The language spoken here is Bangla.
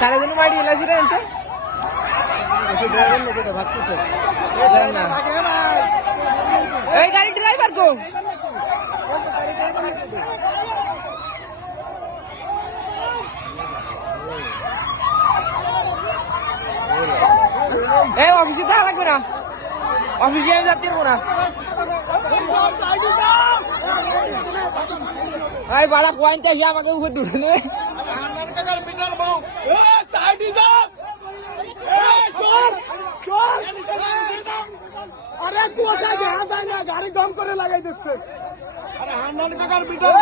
কারে যেন মাটি এলাছি রে এনতে ভাগতেছে এই গাড়ি ড্রাইভার কো এই অফিসে থাকা লাগবে না অফিসে আমি যাতে পারবো না এই বাড়া কোয়াইন চাষি আমাকে উপর দূরে নেবে আরে কুয়াশা দেখা যায় না গাড়ি দম করে লাগাই দিচ্ছে আরে হান্নান কাকার বিটার